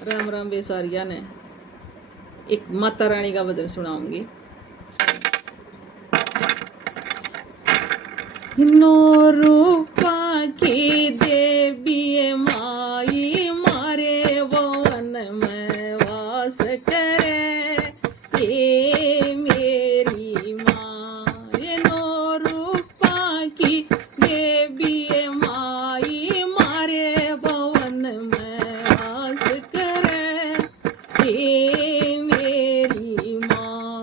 राम राम बेसारिया ने एक माता रानी का भजन सुनाऊंगी। नो रूपा की देवी माई मारे वन में वास करे, ये मेरी माँ। ये नो रूपा की देवी माई मारे वन में वास करे, ये मेरी माँ।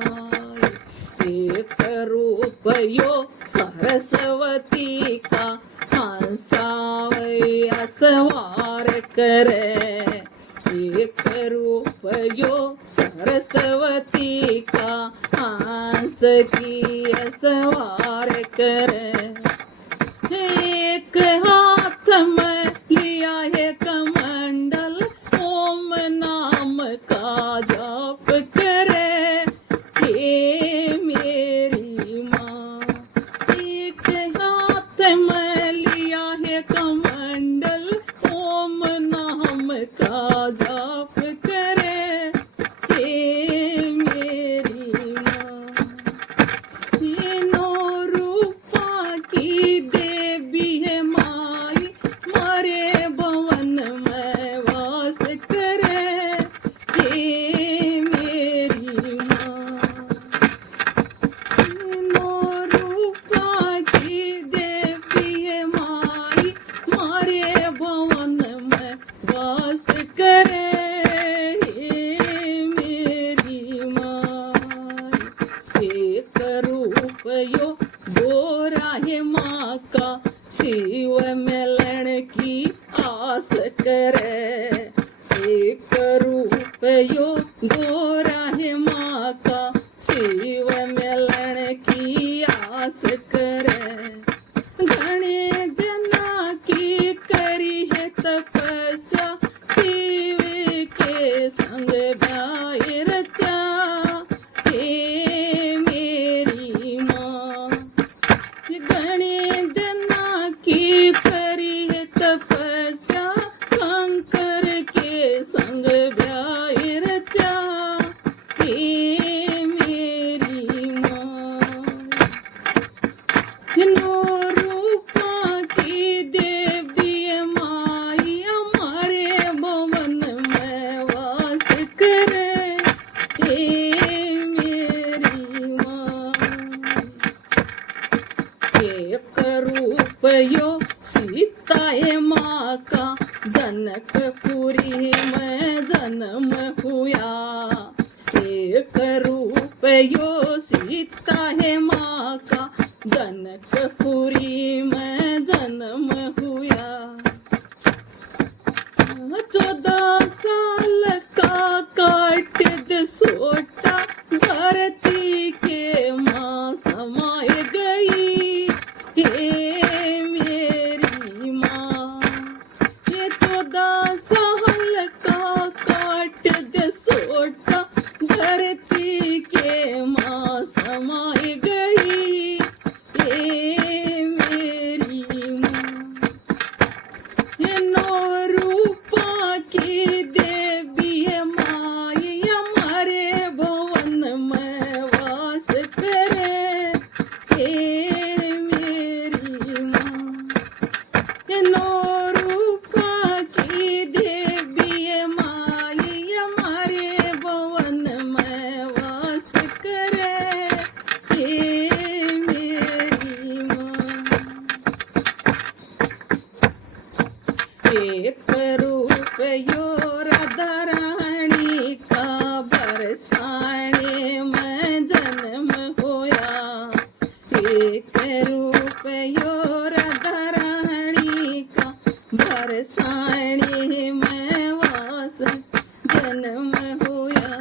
एक रूप यो सरस्वती का हंसावै असवार करे, एक रूप यो सरस्वती का हंस की असवार करे। एक हाथ में लिया है कमंडल, ओम नाम का जाप करे, ये मेरी माँ। एक हाथ में लिया है कमंडल, ओम नाम का जाप करे, ये मेरी माँ। तीनों रूपा की देवी है माई, मारे भवन में वास करे, ये मेरी माँ। तीनों रूपा की देवी है माई, मारे भवन में वास करे, ये मेरी माँ। एक रूप यो गोरा है माँ का, शिव मिलन की आस करे। एक रूप यो गोरा है माँ का, शिव मिलन की आस करे। घने जना की करी है तपस्या, शिव के संग गाय रचा, ये मेरी माँ। घने जना की करी है तपस्या, शंकर के संग गाय रचा, ये मेरी माँ। नो रूपा की देवी माई, हमारे भवन में वास करे, ये मेरी माँ। एक रूप यो सीता है माँ का, जनकपुरी में जन्म हुआ। एक रूप यो सीता है माँ का, जनकपुरी में जन्म हुआ। 14 साल का काट सोटा, धरती के माँ समाय गई, ये मेरी माँ। ये 14 साल का काट सोटा, धरती के माँ समाय गई, ये मेरी माँ। ये नो रूपा की देवी है माई, हमारे भवन में वास करे, ये मेरी माँ। ये नो रूपा की देवी है माई, हमारे भवन में वास करे, ये मेरी माँ। एक रूप यो राधा रानी का, बरसाने में जन्म होया। एक रूप यो राधा रानी का, बरसाने में वास जन्म होया।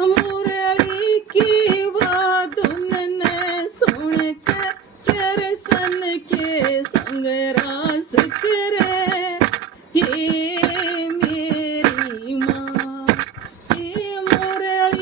मुरली की वादुन ने सुन कर, दर्शन के संग रास करे, ये मेरी माँ। ये मुरली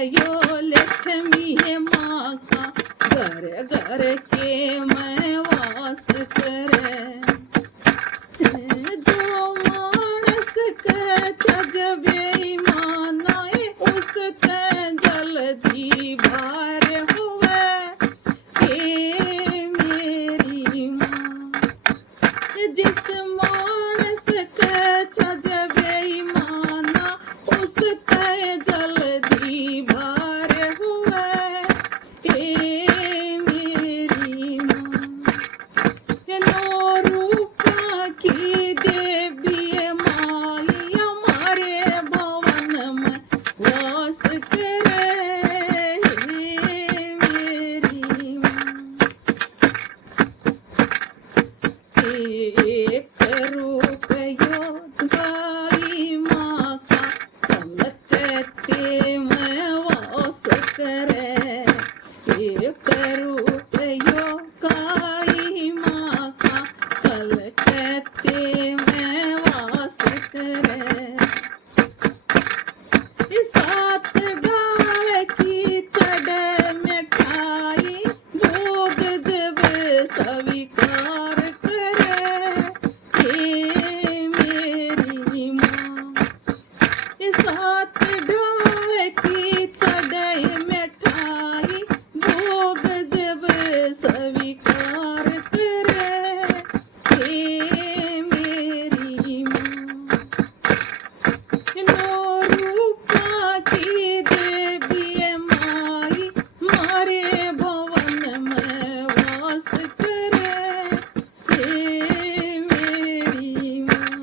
यो लक्ष्मी है माँ का घर घर के मैं वास करे। जो मानस के चज बेईमानाए उसते जल्दी भार हुए। हे मेरी माँ जिस मानस के चज बेईमाना उसते जल्दी भार हुए। हे मेरी माँ नो रूपा की देवी माई हमारे भवन में वास करे। हे मेरी माँ एक रूप योद्धाई माँ का चलते में वास करे। एक रूप योगाई माँ का चलते में वास करे। सात गाल की चढ़ मिठाई भोग देव स्वीकार करे। हे मेरी माँ सात गाल की चढ़ मिठाई भोग देव स्वीकार करे। हे मेरी माँ नो रूपा की देवी माई मारे भवन में वास करे। हे मेरी माँ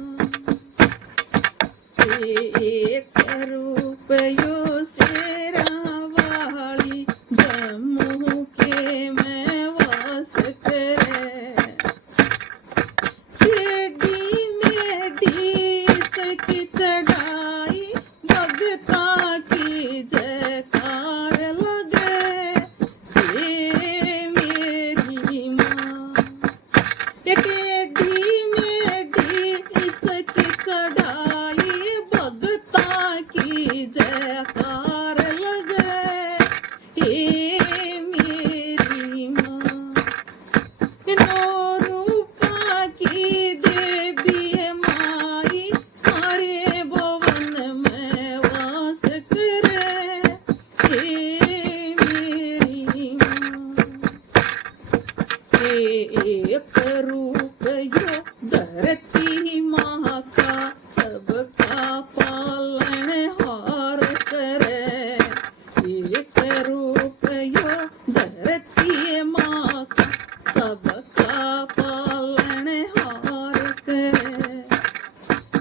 एक रूप यो शेरा वाली जम्मू के में वास करे। टेढ़ी मेढ़ी इसकी चढ़ाई भगता की जयकार लगे। हे मेरी माँ टेढ़ी मेढ़ी इसकी चढ़ाई भगता की जयकार लगे। हे मेरी माँ नो रूपा की देवी माई हमारे भवन में वास करे। हे मेरी माँ एक रूप यो धरती माँ का सबका पालनहार करे। एक रूप यो धरती माँ का सबका पालनहार करे।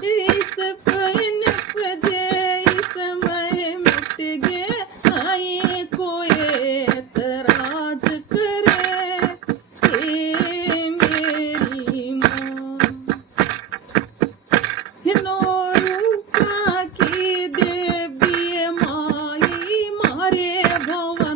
इस पन दे इसमें मिट गए आए कोई एतराज करे। हे मेरी माँ नो रूपा की देवी माई मारे भवन